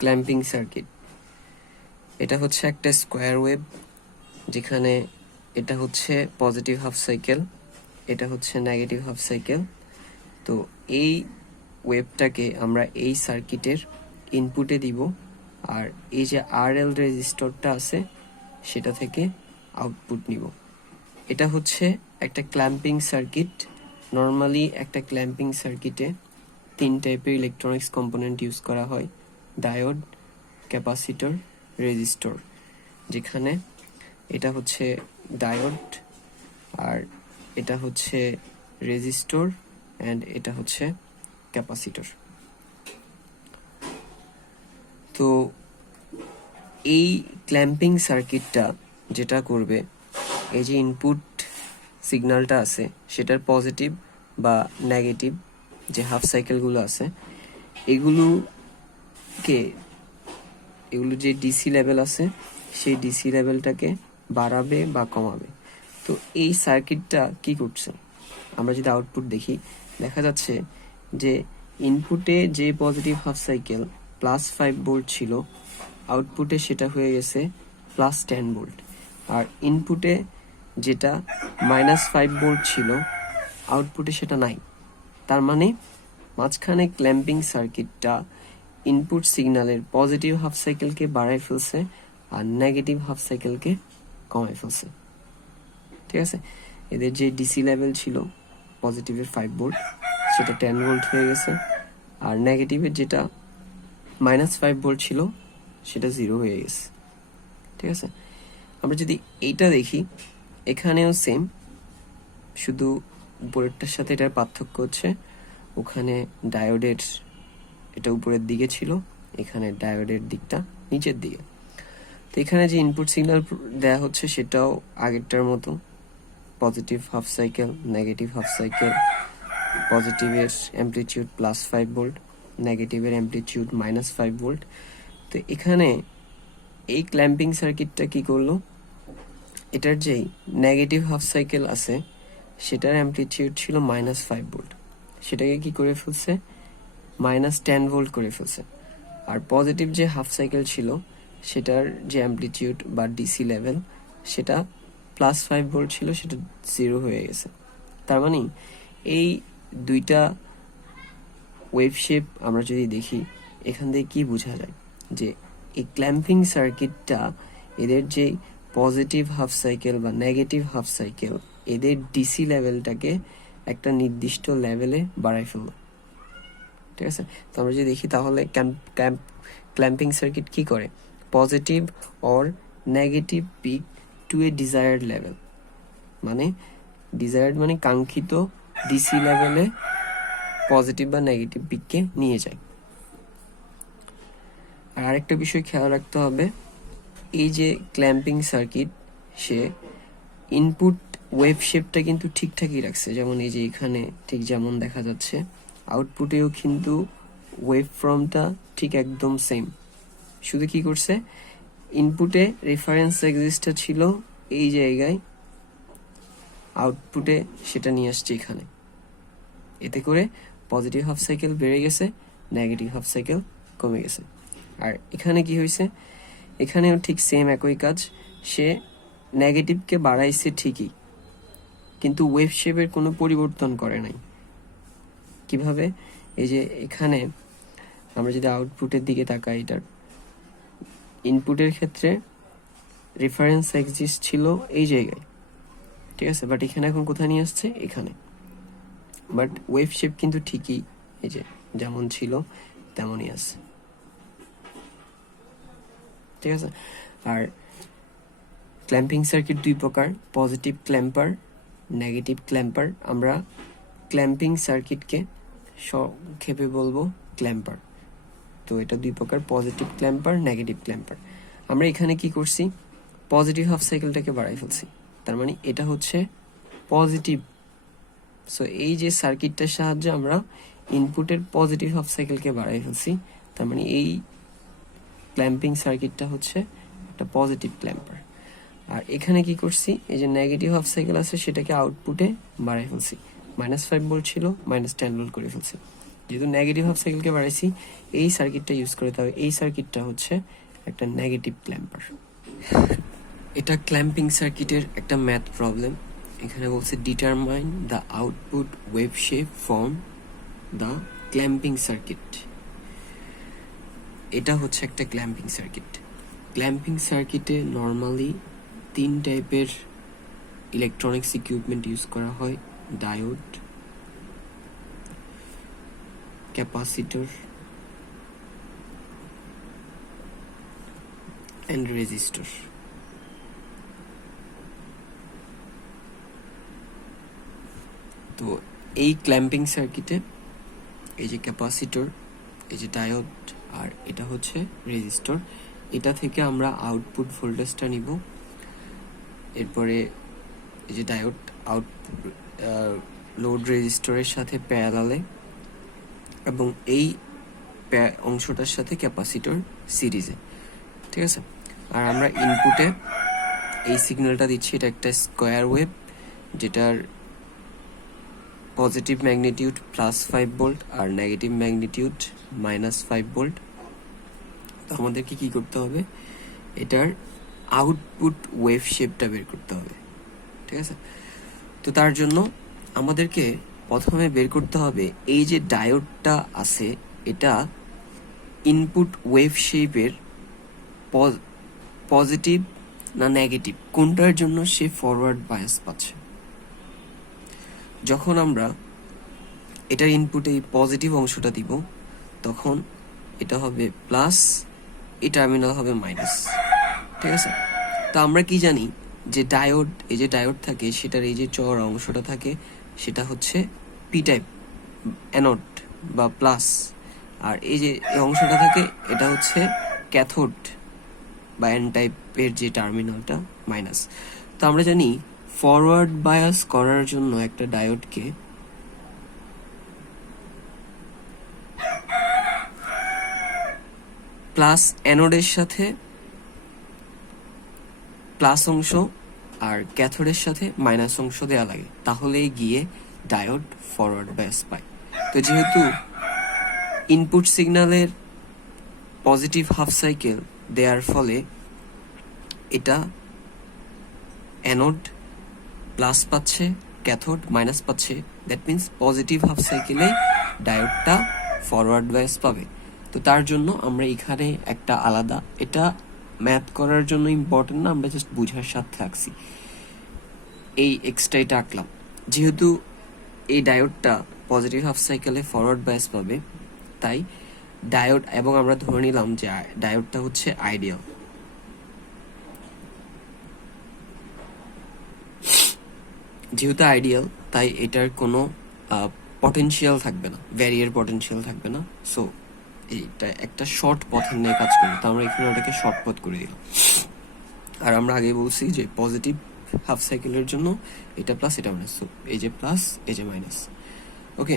Clamping circuit. এটা হচ্ছে একটা স্কোয়ার ওয়েভ, যেখানে এটা হচ্ছে পজিটিভ হাফ সাইকেল, এটা হচ্ছে নেগেটিভ হাফ সাইকেল। তো এই ওয়েভটাকে আমরা এই সার্কিটের ইনপুটে দিব, আর এই যে RL রেজিস্টরটা আছে সেটা থেকে আউটপুট নিব। এটা হচ্ছে একটা ক্ল্যাম্পিং সার্কিট। নর্মালি একটা ক্ল্যাম্পিং সার্কিটে 3 টাইপের ইলেকট্রনিক্স কম্পোনেন্ট ইউজ করা হয়: ডায়োড, ক্যাপাসিটর, রেজিস্টর। যেখানে এটা হচ্ছে ডায়োড, আর এটা হচ্ছে রেজিস্টর, অ্যান্ড এটা হচ্ছে ক্যাপাসিটর। তো এই ক্ল্যাম্পিং সার্কিটটা যেটা করবে, এই যে ইনপুট সিগন্যালটা আছে সেটার পজিটিভ বা নেগেটিভ যে হাফ সাইকেলগুলো আছে, এগুলো যে ডিসি লেভেল আছে সেই ডিসি লেভেলটাকে বাড়াবে বা কমাবে। তো এই সার্কিটটা কি করছে, আমরা যদি আউটপুট দেখি, দেখা যাচ্ছে যে ইনপুটে যে পজিটিভ হাফ সাইকেল +5 ভোল্ট ছিল, আউটপুটে সেটা হয়ে গেছে +10 ভোল্ট। আর ইনপুটে যেটা -5 ভোল্ট ছিল, আউটপুটে সেটা নাই। তার মানে মাঝখানে ক্ল্যাম্পিং সার্কিটটা ইনপুট সিগন্যালের পজিটিভ হাফ সাইকেলকে বাড়ায় ফেলছে আর নেগেটিভ হাফ সাইকেলকে কমায় ফেলছে। ঠিক আছে, এদের যে ডিসি লেভেল ছিল পজিটিভের 5 ভোল্ট, সেটা 10 ভোল্ট হয়ে গেছে, আর নেগেটিভের যেটা -5 ভোল্ট ছিল সেটা 0 হয়ে গেছে। ঠিক আছে, আমরা যদি এইটা দেখি, এখানেও সেম, শুধু উপরেরটার সাথে এটার পার্থক্য হচ্ছে ওখানে ডায়োডের এটা উপরের দিকে ছিল, এখানে ডায়োডের দিকটা নিচের দিকে। তো এখানে যে ইনপুট সিগন্যাল দেয়া হচ্ছে সেটাও আগেরটার মতো, positive half cycle, negative half cycle. পজিটিভের অ্যামপ্লিটিউড +5 ভোল্ট, নেগেটিভের অ্যামপ্লিটিউড -5 ভোল্ট। তো এখানে এই ক্ল্যাম্পিং সার্কিটটা কি করলো, এটার যেই নেগেটিভ হাফ সাইকেল আছে সেটার অ্যামপ্লিটিউড ছিল -5 ভোল্ট, সেটাকে কি করে ফেলছে, -10 ভোল্ট করে ফেলছে। আর পজিটিভ যে হাফ সাইকেল ছিল সেটার যে অ্যামপ্লিটিউড বা ডিসি লেভেল সেটা +5 ভোল্ট ছিল, সেটা 0 হয়ে গেছে। তার মানে এই দুইটা ওয়েভ শেপ আমরা যদি দেখি, এখান থেকে কি বোঝা যায় যে এই ক্ল্যাম্পিং সার্কিটটা এদের যে পজিটিভ হাফ সাইকেল বা নেগেটিভ হাফ সাইকেল, এদের ডিসি লেভেলটাকে একটা নির্দিষ্ট লেভেলে বাড়াই ফেলল। ঠিক আছে, তো আমরা যদি দেখি তাহলে ক্ল্যাম্পিং সার্কিট কি করে, positive or negative peak to a desired level, মানে ডিজায়ার্ড মানে কাঙ্ক্ষিত ডিসি লেভেলে পজিটিভ বা নেগেটিভ পিককে নিয়ে যায়। আর আরেকটা বিষয় খেয়াল রাখতে হবে, এই যে ক্ল্যাম্পিং সার্কিট, সে ইনপুট ওয়েভ শেপটা কিন্তু ঠিকঠাকই রাখছে, যেমন এই যে এখানে ঠিক যেমন দেখা যাচ্ছে, আউটপুটেও কিন্তু ওয়েভ ফর্মটা ঠিক একদম সেম। শুধু কি করছে, ইনপুটে রেফারেন্স রেজিস্টার ছিল এই জায়গায়, আউটপুটে সেটা নিয়ে আসছে এখানে। এতে করে পজিটিভ হাফ সাইকেল বেড়ে গেছে, নেগেটিভ হাফ সাইকেল কমে গেছে। আর এখানে কি হয়েছে, এখানেও ঠিক সেম একই কাজ, সে নেগেটিভকে বাড়াইছে ঠিকই, কিন্তু ওয়েভ শেপের কোনো পরিবর্তন করে নাই। কিভাবে, এই যে এখানে আমরা যদি আউটপুটের দিকে তাকাই, এটার ইনপুটের ক্ষেত্রে রেফারেন্স এক্সিস্ট ছিল এই জায়গায়, ঠিক আছে, বাট এখানে এখন কোথায় নিয়ে আসছে, এখানে। বাট ওয়েভ শেপ কিন্তু ঠিকই এই যে যেমন ছিল তেমনই আছে। ঠিক আছে, আর ক্ল্যাম্পিং সার্কিট 2 প্রকার, পজিটিভ ক্ল্যাম্পার, নেগেটিভ ক্ল্যাম্পার। আমরা ক্ল্যাম্পিং সার্কিটকে সংক্ষেপে বলবো ক্ল্যাম্পার। তো এটা 2 প্রকার, পজিটিভ ক্ল্যাম্পার, নেগেটিভ ক্ল্যাম্পার। আমরা এখানে কি করছি, পজিটিভ হাফ সাইকেলটাকে বাড়াই ফেলছি, তার মানে এটা হচ্ছে পজিটিভ। সো এই যে সার্কিটটার সাহায্যে আমরা ইনপুটের পজিটিভ হাফ সাইকেলকে বাড়াই ফেলছি, তার মানে এই ক্ল্যাম্পিং সার্কিটটা হচ্ছে একটা পজিটিভ ক্ল্যাম্পার। আর এখানে কি করছি, এই যে নেগেটিভ হাফ সাইকেল আছে সেটাকে আউটপুটে বাড়াই ফেলছি, -5 ভোল্ট ছিল, -10 ভোল্ট করে ফেলছি। যেহেতু নেগেটিভ হাফ সাইকেলকে বাড়াইছি, এই সার্কিটটা ইউজ করতে হবে। এই সার্কিটটা হচ্ছে একটা নেগেটিভ ক্ল্যাম্পার। এটা ক্ল্যাম্পিং সার্কিটের একটা ম্যাথ প্রবলেম। এখানে বলছে determine the output wave shape from the clamping circuit. এটা হচ্ছে একটা ক্ল্যাম্পিং সার্কিট। ক্ল্যাম্পিং সার্কিটে নর্মালি 3 টাইপের ইলেকট্রনিক্স ইকুইপমেন্ট ইউজ করা হয়: ডায়োড, ক্যাপাসিটর অ্যান্ড রেজিস্টর। তো এই ক্ল্যাম্পিং সার্কিটে এই যে ক্যাপাসিটর, এই যে ডায়োড, আর এটা হচ্ছে রেজিস্টর, এটা থেকে আমরা আউটপুট ভোল্টেজটা নিব। এরপরে এই যে ডায়োড আউটপুট লোড রেজিস্টরের সাথে প্যারালালে, এবং এই অংশটার সাথে ক্যাপাসিটর সিরিজে, ঠিক আছে। আর আমরা ইনপুটে এই সিগন্যালটা দিচ্ছি। এটা একটা স্কোয়ার ওয়েভ, যেটার পজিটিভ ম্যাগনিটিউড +5 ভোল্ট আর নেগেটিভ ম্যাগনিটিউড -5 ভোল্ট। তো আমাদেরকে কি করতে হবে, এটার আউটপুট ওয়েভ শেপটা বের করতে হবে, ঠিক আছে। তো তার জন্য আমাদেরকে প্রথমে বের করতে হবে এই যে ডায়োডটা আছে, এটা ইনপুট ওয়েভ শেপের পজিটিভ না নেগেটিভ, কোনটার জন্য সে ফরওয়ার্ড বায়াস পাচ্ছে। যখন আমরা এটার ইনপুটে এই পজিটিভ অংশটা দিব, তখন এটা হবে প্লাস, এই টার্মিনাল হবে মাইনাস, ঠিক আছে। তো আমরা কি জানি যে ডায়োড, এই যে ডায়োড থাকে সেটার এই যে চওড়া অংশটা থাকে, সেটা হচ্ছে পি টাইপ অ্যানোড বা প্লাস, আর এই যে এই অংশটা থাকে এটা হচ্ছে ক্যাথোড বা এন টাইপের যে টার্মিনালটা মাইনাস। তো আমরা জানি ফরওয়ার্ড বায়াস করার জন্য একটা ডায়োডকে প্লাস অ্যানোডের সাথে প্লাস অংশ আর ক্যাথোডের সাথে মাইনাস অংশ দেওয়া লাগে, তাহলেই গিয়ে ডায়োড ফরওয়ার্ড বায়াস পায়। তো যেহেতু ইনপুট সিগন্যালের পজিটিভ হাফ সাইকেল দেওয়ার ফলে এটা অ্যানোড প্লাস পাচ্ছে, ক্যাথোড মাইনাস পাচ্ছে, দ্যাট মিনস পজিটিভ হাফ সাইকেলে ডায়োডটা ফরওয়ার্ড বায়াস পাবে। তো তার জন্য আমরা এখানে একটা আলাদা, এটা ম্যাথ করার জন্য ইম্পর্টেন্ট না, আমরা জাস্ট বুঝার সাথে রাখছি, এই এক্সট্রা এটা আঁকলাম। যেহেতু এই ডায়োডটা পজিটিভ হাফ সাইকেলে ফরওয়ার্ড বায়াস পাবে, তাই ডায়োড, এবং আমরা ধরে নিলাম যে ডায়োডটা হচ্ছে আইডিয়াল। যেহেতু আইডিয়াল, তাই এটার কোনো পটেনশিয়াল থাকবে না, ভ্যারিয়ার পটেনশিয়াল থাকবে না। সো এইটা একটা শর্ট পথের নিয়ে কাজ করে, তো আমরা এখানে ওটাকে শর্ট পথ করে দিলাম। আর আমরা আগে বলছি যে পজিটিভ হাফ সাইকেলের জন্য এটা প্লাস, এটা মাইনাস, সো এই যে প্লাস, এই যে মাইনাস। ওকে,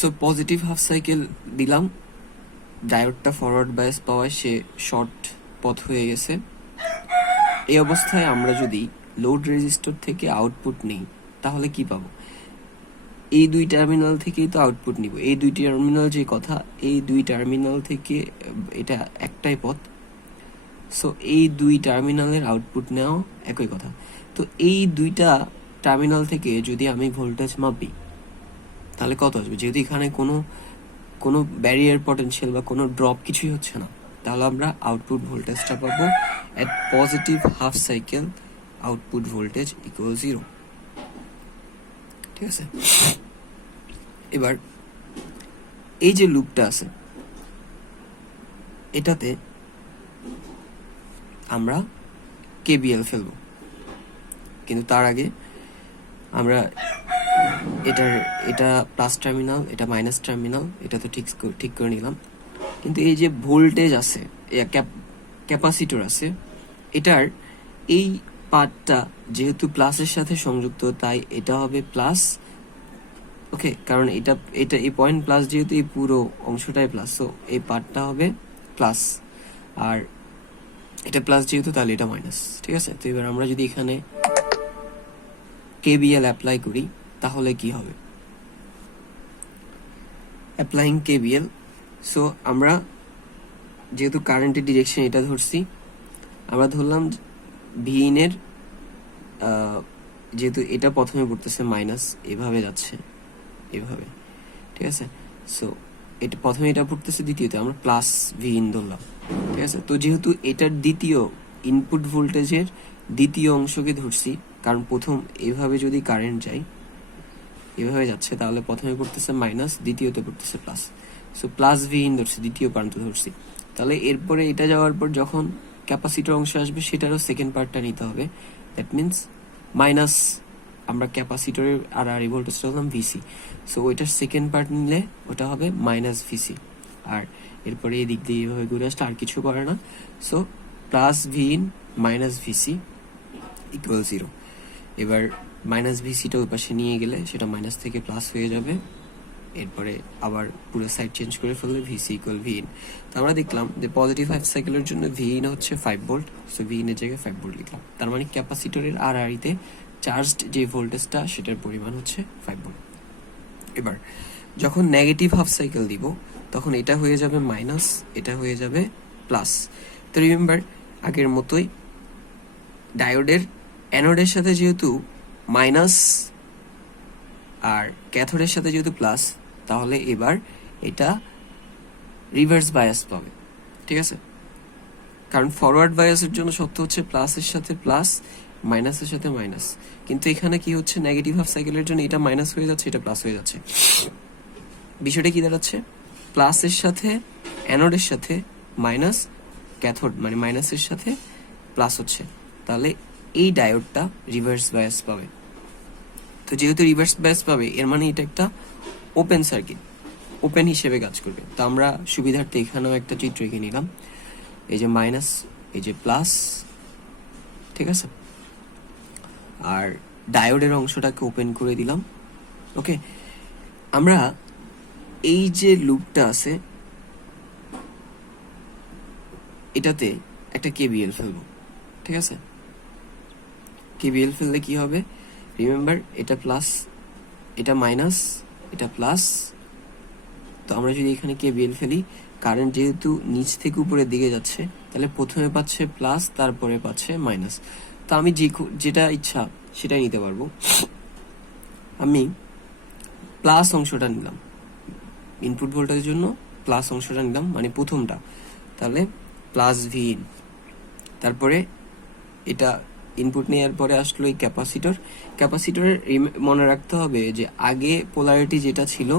সো পজিটিভ হাফ সাইকেল দিলাম, ডায়োডটা ফরওয়ার্ড বায়াস পাওয়ায় সে শর্ট পথ হয়ে গেছে। এই অবস্থায় আমরা যদি লোড রেজিস্টর থেকে আউটপুট নিই, তাহলে কি পাবো? এই দুই টার্মিনাল থেকেই তো আউটপুট নিব। এই দুই টার্মিনাল যে কথা, এই দুই টার্মিনাল থেকে এটা একটাই পথ, সো এই দুই টার্মিনালের আউটপুট নেওয়া একই কথা। তো এই দুইটা টার্মিনাল থেকে যদি আমি ভোল্টেজ মাপি, তাহলে কত আসবে? যেহেতু এখানে কোনো ব্যারিয়ার পটেনশিয়াল বা কোনো ড্রপ কিছুই হচ্ছে না, তাহলে আমরা আউটপুট ভোল্টেজটা পাবো at positive half cycle output voltage equal 0, ঠিক আছে। এবার এই যে লুপটা আছে, এটাতে আমরা কেবিএল ফেলবো, কিন্তু তার আগে আমরা এটা প্লাস টার্মিনাল, এটা মাইনাস টার্মিনাল, এটা তো ঠিক করে নিলাম। কিন্তু এই যে ভোল্টেজ আছে, ক্যাপাসিটর আছে, এটার এই পার্টটা যেহেতু প্লাসের সাথে সংযুক্ত, তাই এটা হবে প্লাস। ওকে, কারণ এটা এই পয়েন্ট প্লাস, যেহেতু এই পুরো অংশটাই প্লাস, সো এই পার্টটা হবে প্লাস, আর এটা প্লাস যেহেতু, তাহলে এটা মাইনাস, ঠিক আছে। তো এবার আমরা যদি এখানে কেবিএল অ্যাপ্লাই করি, তাহলে কি হবে? Applying KBL. সো আমরা যেহেতু কারেন্টের ডিরেকশন এটা ধরছি, আমরা ধরলাম ভি ইন এর যেহেতু এটা প্রথমে পড়তেছে মাইনাস, এভাবে যাচ্ছে এভাবে, ঠিক আছে। সো এটা প্রথমে এটা পড়তেছে, দ্বিতীয়তে আমরা প্লাস ভি ইন ধরলাম, ঠিক আছে। তো যেহেতু এটার দ্বিতীয় ইনপুট ভোল্টেজের দ্বিতীয় অংশকে ধরছি, কারণ প্রথম এভাবে যদি কারেন্ট যায় এভাবে যাচ্ছে, তাহলে প্রথমে পড়তেছে মাইনাস, দ্বিতীয়তে পড়তেছে plus. So plus V in ধরছি, দ্বিতীয় প্রান্ত ধরছি। তাহলে এরপরে এটা যাওয়ার পর যখন ক্যাপাসিটর অংশ আসবে সেটারও সেকেন্ড পার্টটা নিতে হবে। দ্যাট মিনস মাইনাস, আমরা ক্যাপাসিটরের আর ভোল্টেজটা হলাম ভিসি, সো ওইটার সেকেন্ড পার্ট নিলে ওটা হবে মাইনাস ভিসি। আর এরপরে এই দিক দিয়ে এইভাবে ঘুরে আসলে আর কিছু করে না। So plus V in minus VC equal 0। এবার মাইনাস ভিসিটা ওই পাশে নিয়ে গেলে সেটা মাইনাস থেকে প্লাস হয়ে যাবে। এরপরে আবার পুরো সাইড চেঞ্জ করে ফেললে ভিসি ইকুয়াল ভি ইন। তো আমরা দেখলাম যে পজিটিভ হাফ সাইকেলের জন্য ভি ইন হচ্ছে 5 ভোল্ট, সো ভি ইন এর জায়গায় 5 ভোল্ট লিখলাম। তার মানে ক্যাপাসিটরের আর আরিতে চার্জড যে ভোল্টেজটা সেটার পরিমাণ হচ্ছে 5 ভোল্ট। এবার যখন নেগেটিভ হাফ সাইকেল দিব তখন এটা হয়ে যাবে মাইনাস, এটা হয়ে যাবে প্লাস। তো রিমেম্বার আগের মতোই ডায়োডের অ্যানোডের সাথে যেহেতু মাইনাস আর ক্যাথোডের সাথে যেহেতু প্লাস, তাহলে এবার এটা রিভার্স বায়াস পাবে, ঠিক আছে। কারণ ফরওয়ার্ড বায়াসের জন্য সত্য হচ্ছে প্লাসের সাথে প্লাস, মাইনাসের সাথে মাইনাস। কিন্তু এখানে কি হচ্ছে, নেগেটিভ হাফ সাইকেলের জন্য এটা মাইনাস হয়ে যাচ্ছে, এটা প্লাস হয়ে যাচ্ছে। বিষয়টা কি দাঁড়াচ্ছে, প্লাসের সাথে অ্যানোডের সাথে মাইনাস, ক্যাথোড মানে মাইনাসের সাথে প্লাস হচ্ছে, তাহলে এই ডায়োডটা রিভার্স বায়াস পাবে। তো যেহেতু রিভার্স বায়াস পাবে, এর মানে এটা একটা ওপেন সার্কিট, ওপেন হিসেবে কাজ করবে। তো আমরা সুবিধার্থে এখানেও একটা চিত্র এঁকে নিলাম, এই যে মাইনাস, এই যে প্লাস, ঠিক আছে। আর ডায়োডের অংশটাকে ওপেন করে দিলাম। ওকে, আমরা এই যে লুপটা আছে এটাতে একটা কেবিএল ফেলবো, ঠিক আছে। কেবিএল ফেললে কি হবে, রিমেম্বার এটা প্লাস, এটা মাইনাস, এটা প্লাস। তো আমরা যদি এখানে কেবিএল ফেলি, কারেন্ট যেহেতু নিচ থেকে উপরের দিকে যাচ্ছে, তাহলে প্রথমে পাচ্ছে প্লাস, তারপরে পাচ্ছে মাইনাস। তো আমি যেটা ইচ্ছা সেটাই নিতে পারবো। আমি প্লাস অংশটা নিলাম, ইনপুট ভোল্টেজের জন্য প্লাস অংশটা নিলাম, মানে প্রথমটা। তাহলে প্লাস ভি ইন, তারপরে এটা ইনপুট নেওয়ার পরে আসলো এই ক্যাপাসিটর। ক্যাপাসিটরের মনে রাখতে হবে যে আগে পোলারিটি যেটা ছিল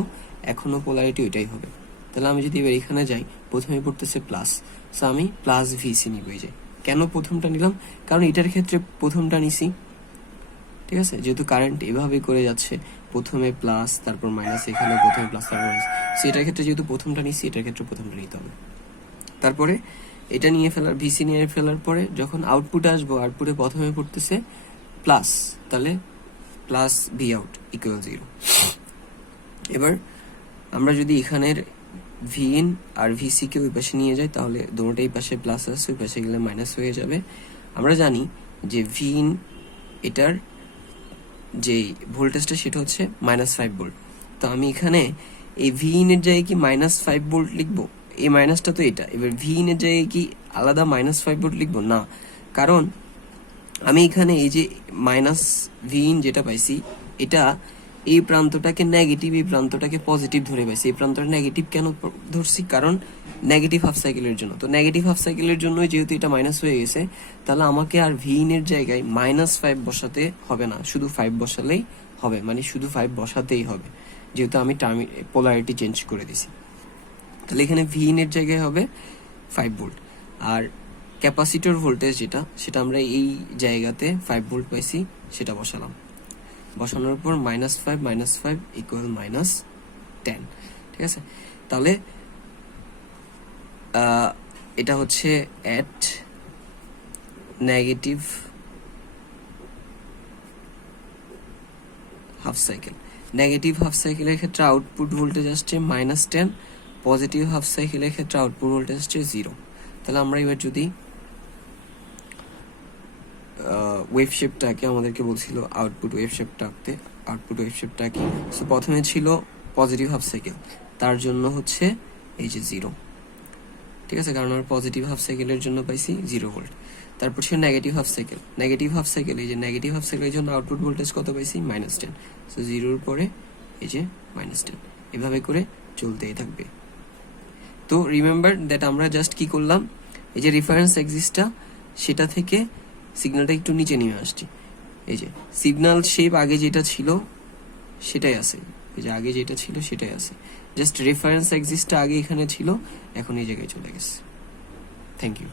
এখনো পোলারিটি ওইটাই হবে। তাহলে আমি যদি এবার এখানে যাই, প্রথমে পড়তেছে প্লাস, সো আমি প্লাস ভিসি নিব। এই যে কেন প্রথমটা নিলাম, কারণ এটার ক্ষেত্রে প্রথমটা নিছি, ঠিক আছে। যেহেতু কারেন্ট এভাবে করে যাচ্ছে, প্রথমে প্লাস তারপর মাইনাস, এখানে প্রথমে প্লাস তারপর মাইনাস, সো এটার ক্ষেত্রে যেহেতু প্রথমটা নিছি, এটার ক্ষেত্রে প্রথমটা নিতে হবে। তারপরে এটা নিয়ে ফেলার, ভিসি নিয়ে ফেলার পরে যখন আউটপুটে আসবো, আউটপুটে প্রথমে পড়তেছে প্লাস, তাহলে প্লাস ভি আউট ইকুয়াল 0। এবার আমরা যদি এখানের ভি ইন আর ভিসি কে ওই পাশে নিয়ে যাই, তাহলে দুটোটাই পাশে প্লাস আছে, ওই পাশে গেলে মাইনাস হয়ে যাবে। আমরা জানি যে ভি ইন এটার যে ভোল্টেজটা সেটা হচ্ছে -5 ভোল্ট। তো আমি এখানে এই ভি ইন এর জায়গায় কি -5 ভোল্ট লিখবো, এই মাইনাসটা তো এটা। এবার ভি ইন এর জায়গায় কি আলাদা -5 ভোল্ট লিখবো না, কারণ আমি এখানে এই যে মাইনাস ভি ইন যেটা পাইছি, এটা এই প্রান্তটাকে নেগেটিভ, এই প্রান্তটাকে পজিটিভ ধরে পাইছি। এই প্রান্তটা নেগেটিভ কেন ধরছি, কারণ নেগেটিভ হাফ সাইকেলের জন্য। তো নেগেটিভ হাফ সাইকেলের জন্য যেহেতু এটা মাইনাস হয়ে গেছে, তাহলে আমাকে আর ভি ইন এর জায়গায় -5 বসাতে হবে না, শুধু 5 বসালেই হবে, মানে শুধু 5 বসাতেই হবে, যেহেতু আমি পোলারিটি চেঞ্জ করে দিছি। তাহলে এখানে ভি ইন এর জায়গায় হবে 5 ভোল্ট। আর ক্যাপাসিটর ভোল্টেজ যেটা, সেটা আমরা এই জায়গাতে 5 ভোল্ট পাইছি, সেটা বসালাম। বসানোর পর -5 ইকুয়াল -10, ঠিক আছে। তাহলে এটা হচ্ছে at negative half cycle. Negative half সাইকেলের ক্ষেত্রে আউটপুট ভোল্টেজ আসছে -10, পজিটিভ হাফ সাইকেলের ক্ষেত্রে আউটপুট ভোল্টেজ আসছে 0। তাহলে আমরা এবার যদি ওয়েভ শেপটাকে, আমাদেরকে বলছিল আউটপুট ওয়েভ শেপটা আঁকতে, আউটপুট ওয়েভ শেপটা কি, সো প্রথমে ছিল পজিটিভ হাফ সাইকেল, তার জন্য হচ্ছে এই যে 0, ঠিক আছে, কারণ আমরা পজিটিভ হাফ সাইকেলের জন্য পাইছি 0 ভোল্ট। তারপর ছিল নেগেটিভ হাফ সাইকেল, এই যে নেগেটিভ হাফ সাইকেলের জন্য আউটপুট ভোল্টেজ কত পাইছি -10, সো 0-র পরে এই যে -10, এভাবে করে চলতেই থাকবে। তো রিমেম্বার দ্যাট আমরা জাস্ট কি করলাম, এই যে রেফারেন্স এক্সিসটা সেটা থেকে সিগন্যালটা একটু নিচে নিয়ে আসছি। এই যে সিগন্যাল শেপ আগে যেটা ছিল সেটাই আছে, এই যে আগে যেটা ছিল সেটাই আছে, জাস্ট রেফারেন্স এক্সিসটা আগে এখানে ছিল, এখন এই জায়গায় চলে গেছে। Thank you.